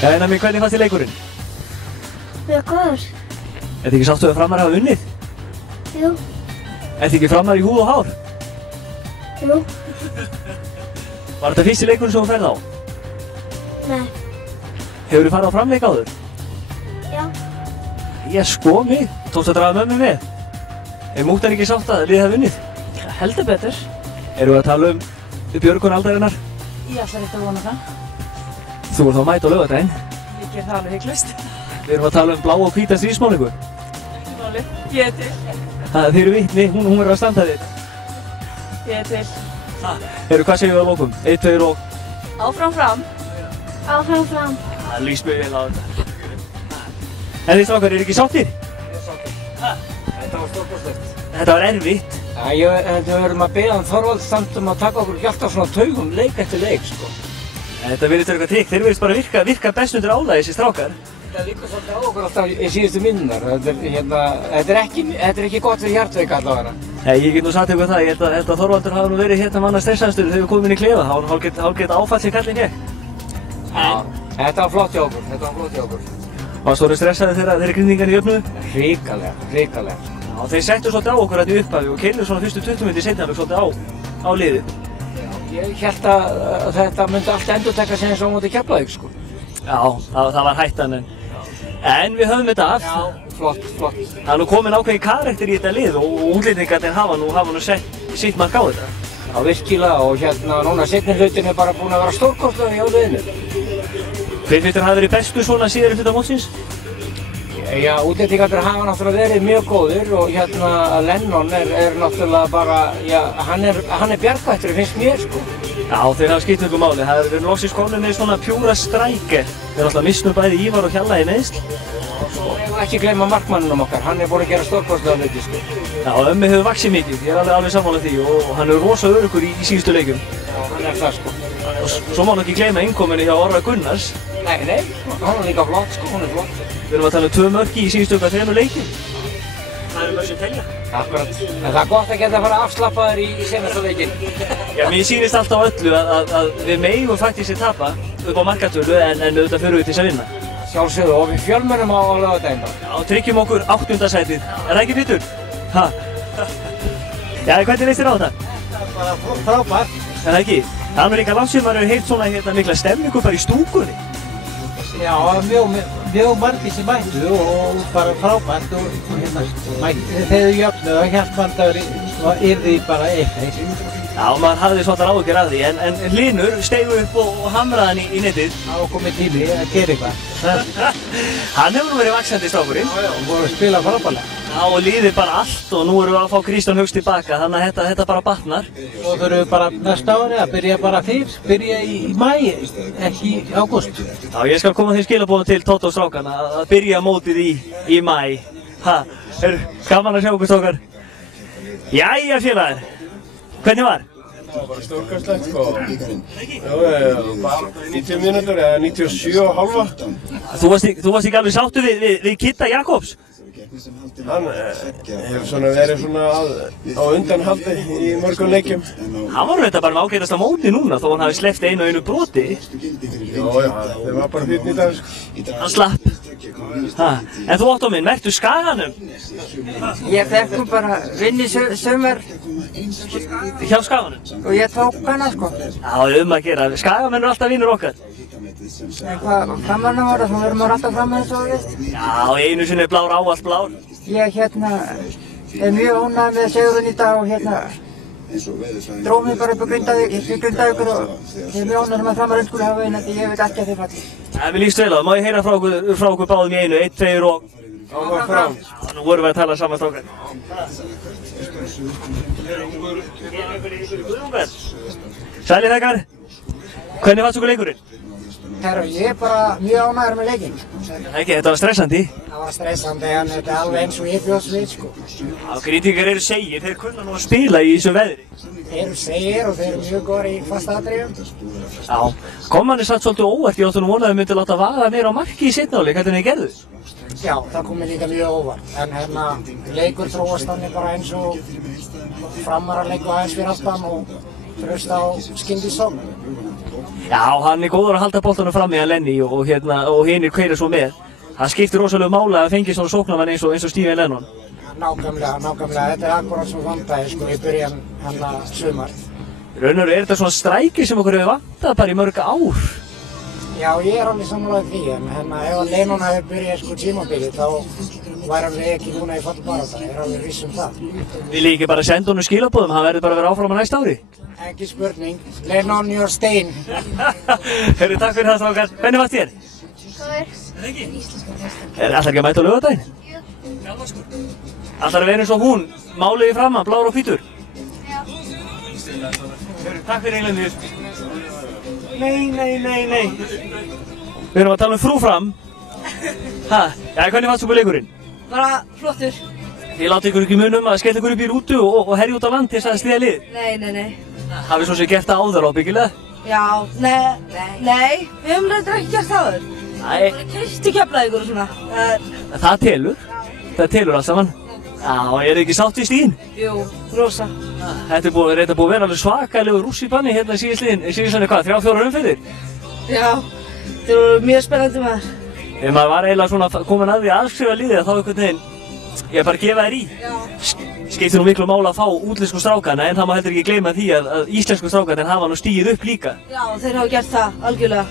En Ami, hvernig fannst þér leikurinn? Mjög góður. Ertu ekki sáttur að Framar hafa unnið? Jú. Ertu ekki Framar í húð og hár? Jú. Var þetta fyrsti leikurinn sem þú ferð á? Nei. Hefurðu farið á Framleik áður? Já. Ég sko mig. Tókstu að draga mömmu með? Er Múktar ekki sátt að liðið hafi unnið? Heldur betur. Erum við að tala um Björgun aldarinnar? Ég ætla ekki að vona það. Þú ert þá mætt á laugardaginn. Ég ger það alveg hygglust. Við erum að tala um blá og hvíta stríðsmálingu. Ekki máli. Ég er til. Þið eru vitni, hún verður að standa þér. Ég er til. Hvað segjum við að lokum? 1, 2 og... Áfram fram. Áfram fram. Það lýst mjög vel á þetta. En þið strákar, ekki sáttir? Ég er sáttur. Þetta var stórkostlegt. Þetta var erfitt. Við verðum að beða Þorvald samt að taka okkur alltaf svona taugum leik eftir leik, sko. Þetta virðist vera eitthvað trikk. Þeir virðist bara virka best undir álagi, þessi strákar. Þetta líka svolítið á okkur alltaf í síðustu minnunar. Þetta er ekki gott fyrir hjartveika allavega. Nei, ég get nú sagt eitthvað það. Ég held að Þorvaldur hafi nú verið hérna manna stressaðstur þegar við komum inn í klefa. Hálfgett áfall sem kallinn gekk. Já, þetta var flott hjá okkur. Varstu orðinn stressaður þegar grindingarnir jöfnuðu? Hrikalega. Já, þeir settu svolítið á okkur hérna í upphafi og keyrðu svona fyrstu 20 mínútur seinna alveg svolítið á liðið. Ég held að þetta myndi allt endurtaka sig eins og á móti Keflavík, sko. Já, það var hættan en við höfum þetta af. Já, flott. Það er nú komin ákveðin karakter í þetta lið og útlendingarnir hafa nú sett sitt mark á þetta. Já, virkilega og núna seinni hlutin er bara búin að vera stórkostlegur hjá liðinu. Hver finnst þér hafa verið bestur svona síðari hluta mótsins? Já, útlendingarnir hafa náttúrulega verið mjög góðir og Lennon er náttúrulega bara, já, hann er bjargvættur, finnst mér, sko. Já, þeir hafa skipt ykkur máli. Það er loksins komin með svona pjúra stræker. Þeir alltaf missnum bæði Ívar og Hjalla í meiðsl. Svo hefur ekki gleyma markmanninum okkar, hann er búinn að gera stórkostlega hluti, sko. Já, Ömmi hefur vaxið mikið, ég er alveg sammála því og hann er rosa öruggur í síðustu leikum. Já, hann er það, sko. Og svo má hann ekki gleyma innkominni hjá Orra Gunnars. Nei, hann er líka flott, sko, hann er flott. Við erum að tala um 2 mörk í síðustu 3 leikjum. Það eru mörg sem telja. Akkurat. En það er gott að geta að fara afslappaður í seinasta leikinn. Já, mér sýnist alltaf öllu að við megum faktískt að tapa upp á markatölu en auðvitað förum við til þess að vinna. Sjálfsögðu og við fjölmennum á laugardaginn. Já, tryggjum okkur 8. sætið. Er það ekki Pétur? Ha? Já, hvernig leist þér á þetta? Bara frábært. Er það ekki? Það er líka langt sem maður hefur heyrt svona mikla stemningu bara í stúkunni. Já, mjög margir sem mættu og bara frábært og mættu. Þegar jöfnuðu og Hjartmann yrði bara eitt. Já, maður hafði svolítið áhyggjur af því en Hlynur steig upp og hamraði hann í netið. Það var komið tími að gera eitthvað. Hann hefur nú verið vaxandi strákurinn. Já, og voru að spila frábærlega. Já, og líði bara allt og nú erum við að fá Kristján Hauks tilbaka þannig að þetta bara batnar. Svo þurfum við bara næsta ári að byrja bara fyrr, byrja í maí, ekki í ágúst. Já, ég skal koma þeim skilaboðum til Tóta og strákana að byrja mótið í maí. Ha, gaman að sjá okkur strákar. Jæja félagar, hvernig var? Það var bara stórkostlegt, sko. Bara 90 mínútur eða 97,5. Þú varst ekki alveg sáttur við Kidda Jakobs? Hann hefur svona verið svona á undanhaldi í mörgum leikjum. Hann var þetta bara með ágætasta móti núna þó hann hafi sleppt einu broti. Já, það var bara fyrn í dag, sko. Hann slapp. En þú Otto minn, merktu Skaganum? Ég fekk bara vinn í sumar Hjá Skaganum? og ég tók hana, sko. Já, að gera. Skagamenn eru alltaf vinnur okkar. En hvað framanna voru, þá verður maður alltaf framann eins og þú veist. Já, einu sinni er blár ávallt blár. Ég er mjög ánægð með sigurinn í dag og dró mig bara upp á Grindavíkur og ég er mjög ánægð með að Framar skuli hafa einn, ég veit ekki að þeir falli. Það mér líst vel á það. Má ég heyra frá okkur báðum í einu? 1, 2 og... Áfram fram. Nú vorum við að tala saman strákar. Sælir þekkar. Hvernig fannst okkur leikurinn? Herru, ég er bara mjög ánægður með leikinn. Ekki, þetta var stressandi. Það var stressandi en þetta er alveg eins og ég bjóðst við, sko. Já, Grindvíkingar eru segir, þeir kunna nú að spila í þessu veðri. Þeir eru segir og þeir eru mjög góðir í fasta atriðum. Já, kom manni satt svolítið óvart, ég átti nú vonað að þau myndi láta vaða meira á marki í seinni hálfleik, hvernig þeir gerðu? Já, það kom mér líka mjög óvart. En leikur þróast þannig bara eins og Framar að leika aðeins fyrir aftan og trösta á skyndisókn. Já, hann er góður að halda boltanum fram í hann Lenny og hinir keyra svo með. Það skiptir rosalega máli að fengi svona sóknarmann eins og Stephen Lennon. Nákvæmlega. Þetta akkurat svo vandaði sko í byrjan sumar. Raun og veru þetta svona strækir sem okkur hefur vantað bara í mörg ár. Já, ég alveg sammála því, en ef Lennon hefði byrjað sko tímabilið þá væri hann ekki núna í fallbaráttu, ég alveg viss það. Vil ég ekki bara senda honum skilaboðum, hann verður bara að vera áfram á næsta ári? Ekki spurning. Lennon, you're staying. Herru, takk fyrir það strákar. Hvernig fannst þér? Ætlar ekki að mæta á laugardaginn? Ætlar að vera eins og hún, málið í framan, blár og hvítur? Herru, takk fyrir Englandir. Nei. Við erum að tala um frú Fram. Hvernig fannst þú på leikurinn? Bara flottur. Þið látið ykkur ekki munum að skella ykkur upp í rútu og herja út á land til þess að styðja lið? Nei. Hafið svo sem gert það áður ábyggilega? Já, nei, við höfum reyndar ekki gert það áður. Bara keyrt í Keflavíkur og svona. Það telur allt saman. Já, er þið ekki sátt við stíðin? Jú, rosa. Þetta er búið að vera alveg svakalegur rússipanni hérna síðastliðin hvað, 3-4 umferðir? Já, þetta voru mjög spennandi maður. Ef maður var eiginlega svona komin að því að aðskrifa liðið þá einhvern veginn, ég bara gefa þér í. Skiptir nú miklu máli að fá útlensku strákana en það má heldur ekki gleyma því að íslensku strákarnir hafa nú stigið upp líka. Já, þeir hafa gert það, algjörlega.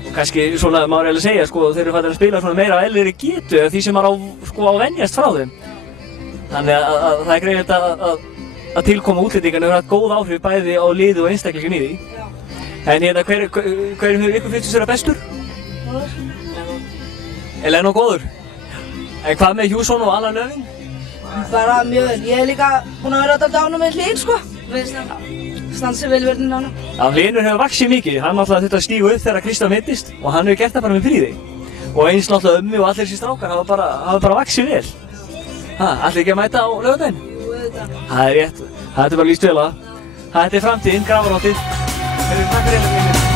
Og kannski svona má eiginlega segja sko, þeir eru farin að spila svona meira á eðlilegri getu því sem maður á venjast frá þeim. Þannig að það er greinilegt að tilkoma útlendingarnir hefur haft góð áhrif bæði á liðið og einstaklingin í því. En hérna, hver ykkur finnst þér bestur? Lennon góður. En hvað með Hjússon og Alan Löfving? Bara mjög vel. Ég hef líka búinn að vera alltaf ána með Hlyn sko. Stansið vel verðin ána. Já, Hlynur hefur vaxið mikið. Hann náttúrulega þurfti að stíga upp þegar Kristján meiddist og hann hefur gert það bara með prýði. Og eins náttúrulega Ömmi og allir þessi strákar hafa bara vaxið vel. Ætli ekki að mæta á laugardaginn? Jú, auðvitað. Það er rétt. Það er bara lýst vel á það. Þetta er framtíðin, Grafarholtið. Takk fyrir